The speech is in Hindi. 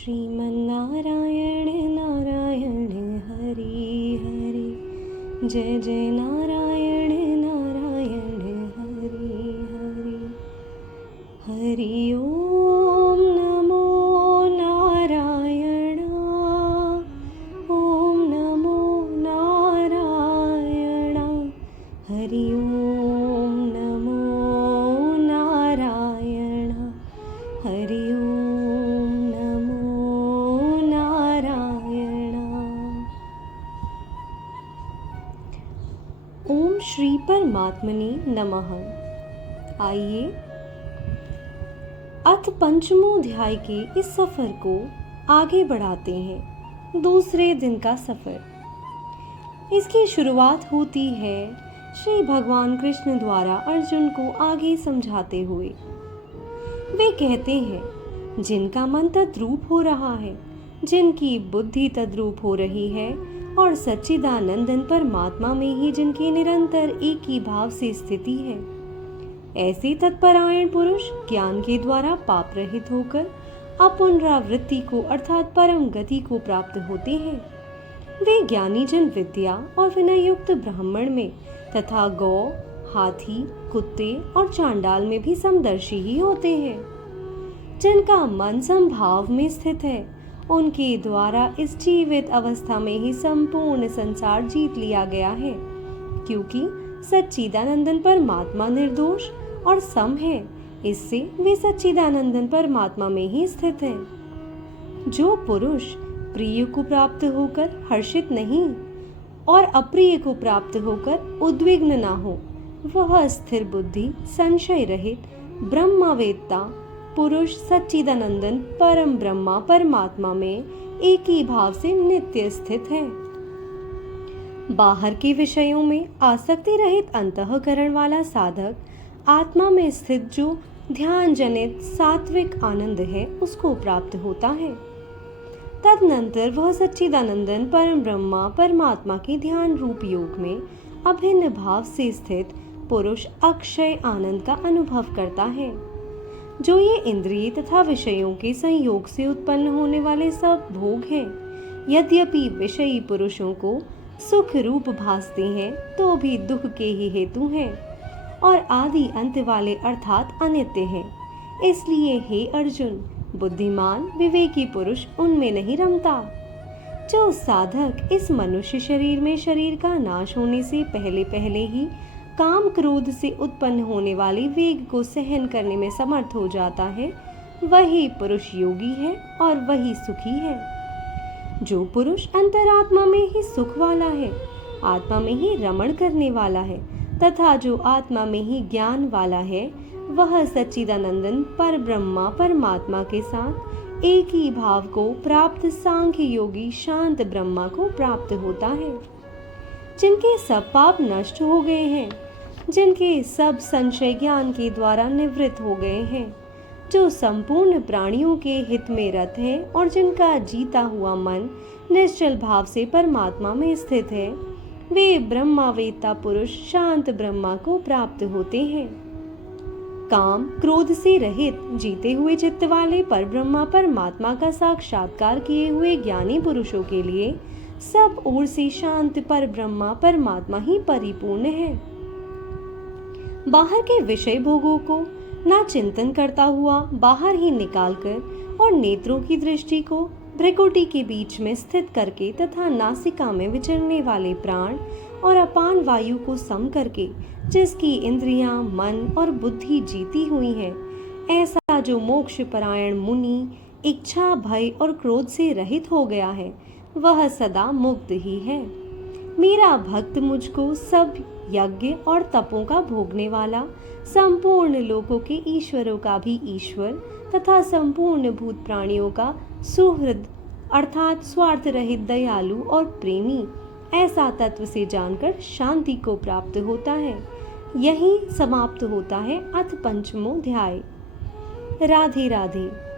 श्रीमन्नारायण नारायण हरि हरि, जय जय नारायण नारायण हरि हरि। हरि ओम नमो नारायण, ओम नमो नारायण। हरि ओम नमो नारायण, हरि ओम नमो नारायण। ओम श्री परमात्मने नमः। आइए अथ पंचमोध्याय के इस सफर को आगे बढ़ाते हैं। दूसरे दिन का सफर। इसकी शुरुआत होती है श्री भगवान कृष्ण द्वारा अर्जुन को आगे समझाते हुए। वे कहते हैं, जिनका मन तद्रूप हो रहा है, जिनकी बुद्धि तद्रूप हो रही है और सच्चिदानंदन परमात्मा में ही जिनकी निरंतर एक ही भाव से स्थिति है, ऐसे तत्परायण पुरुष ज्ञान के द्वारा पाप रहित होकर अपुनरावृत्ति को अर्थात परम गति को प्राप्त होते हैं। वे ज्ञानी जन विद्या और विनय युक्त ब्राह्मण में तथा गौ, हाथी, कुत्ते और चांडाल में भी समदर्शी ही होते हैं। जिनका मन समभाव में स्थित है, उनके द्वारा इस जीवित अवस्था में ही संपूर्ण संसार जीत लिया गया है, क्योंकि सच्चिदानंदन परमात्मा निर्दोष और सम है। इससे वे सच्चिदानंदन परमात्मा में ही स्थित हैं। जो पुरुष प्रिय को प्राप्त होकर हर्षित नहीं और अप्रिय को प्राप्त होकर उद्विग्न ना हो, वह स्थिर बुद्धि, संशय रहित ब्रह्मवेत्ता पुरुष सच्चिदानंदन परम ब्रह्मा परमात्मा में एक ही भाव से नित्य स्थित है। बाहर के विषयों में आसक्ति रहित अंतःकरण वाला साधक आत्मा में स्थित जो ध्यान जनित सात्विक आनंद है, उसको प्राप्त होता है। तदनंतर वह सच्चिदानंदन परम ब्रह्मा परमात्मा के ध्यान रूप योग में अभिन्न भाव से स्थित पुरुष अक्षय आनंद का अनुभव करता है। जो ये इंद्रिय तथा विषयों के संयोग से उत्पन्न होने वाले सब भोग हैं, यद्यपि विषयी पुरुषों को सुख रूप भासते हैं, तो भी दुख के ही हेतु हैं और आदि अंत वाले अर्थात अनित्य हैं। इसलिए हे अर्जुन, बुद्धिमान विवेकी पुरुष उनमें नहीं रमता। जो साधक इस मनुष्य शरीर में शरीर का नाश होने से पहले पहले ही काम क्रोध से उत्पन्न होने वाले वेग को सहन करने में समर्थ हो जाता है, वही पुरुष योगी है और वही सुखी है। जो पुरुष अंतरात्मा में ही सुख वाला है, आत्मा में ही रमण करने वाला है तथा जो आत्मा में ही ज्ञान वाला है, वह सच्चिदानंदन पर ब्रह्मा परमात्मा के साथ एक ही भाव को प्राप्त सांख्य योगी शांत ब्रह्मा को प्राप्त होता है। जिनके सब पाप नष्ट हो गए हैं, जिनके सब संशय ज्ञान के द्वारा निवृत्त हो गए हैं, जो संपूर्ण प्राणियों के हित में रत है और जिनका जीता हुआ मन निश्चल भाव से परमात्मा में स्थित है, वे ब्रह्मावेत्ता पुरुष शांत ब्रह्मा को प्राप्त होते हैं। काम क्रोध से रहित जीते हुए चित्त वाले पर ब्रह्मा परमात्मा का साक्षात्कार किए हुए ज्ञानी पुरुषों के लिए सब ओर से शांत पर ब्रह्मा परमात्मा ही परिपूर्ण है। बाहर के विषय भोगों को ना चिंतन करता हुआ बाहर ही निकालकर और नेत्रों की दृष्टि को भ्रिकुटी के बीच में स्थित करके तथा नासिका में विचरने वाले प्राण और अपान वायु को सम करके जिसकी इंद्रियां, मन और बुद्धि जीती हुई हैं, ऐसा जो मोक्ष परायण मुनि इच्छा, भय और क्रोध से रहित हो गया है, वह सदा मुक्त ही है। मेरा भक्त मुझको सब यज्ञ और तपों का भोगने वाला, संपूर्ण लोकों के ईश्वरों का भी ईश्वर तथा संपूर्ण भूत प्राणियों का सुहृद अर्थात स्वार्थ रहित दयालु और प्रेमी, ऐसा तत्व से जानकर शांति को प्राप्त होता है। यही समाप्त होता है अथ पंचमोध्याय। राधे राधे।